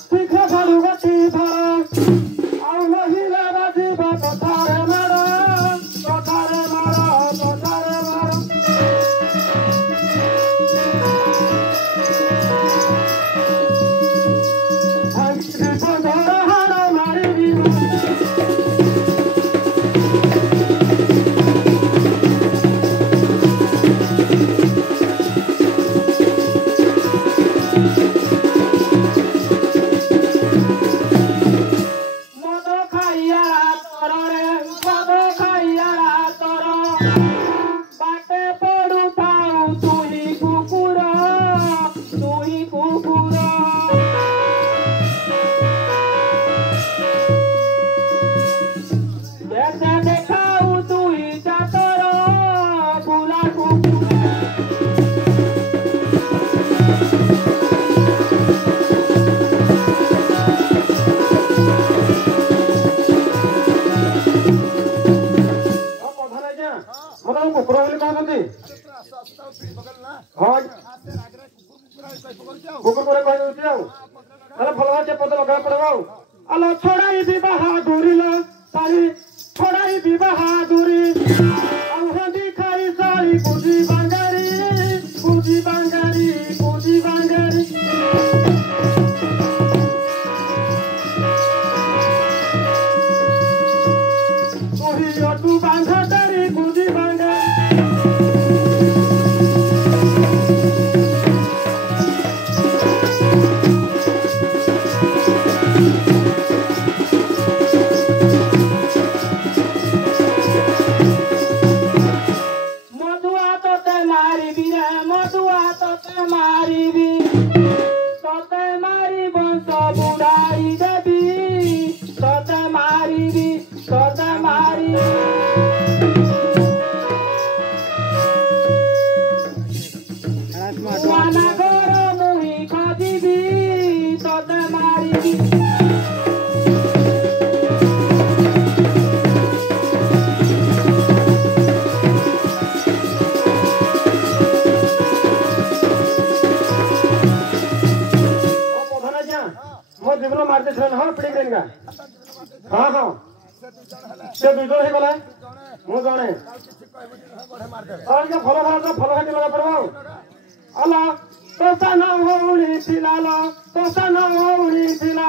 शीघ्र धरू गति धर आउ नहिले बाजिब कथारे मार कथारे मार कथारे मार छोड़ाई भी बहादुरी लो सारी छोड़ाई भी बहादुरी औहदी खाई सारी पूजी बंगारी पूजी बंगारी पूजी बंगारी तू बांधा तारी पूजी बंगारी हाँ हाँ से दुई जन गला मु जने और के फल फल तो फल खाई लगा पड़बो अला तोसा न होउनी थिला तोसा न होउनी थिला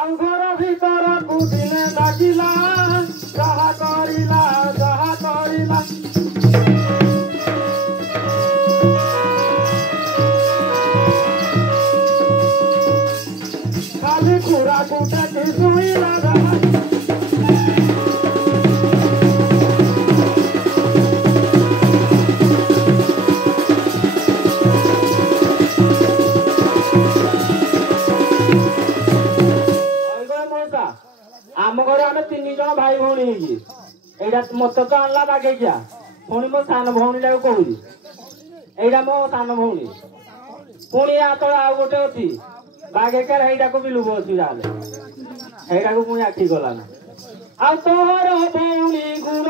आउ घर भीतर बुदिने लागिला जहा करिला खाली खुरा कुटा की सुई लगा आम घर आम तीन जन भाई भौणी एटा मत तो आनला बागे क्या पुणी मो सान भौणी टाक कहूँ एटा मो सान भौणी पुणी आ तो आउ गोटे अच्छी बागेकार एटा को भी लुभ अच्छी जाले एटा को पुणी आखि गला ना आ तोहर भौणी गुण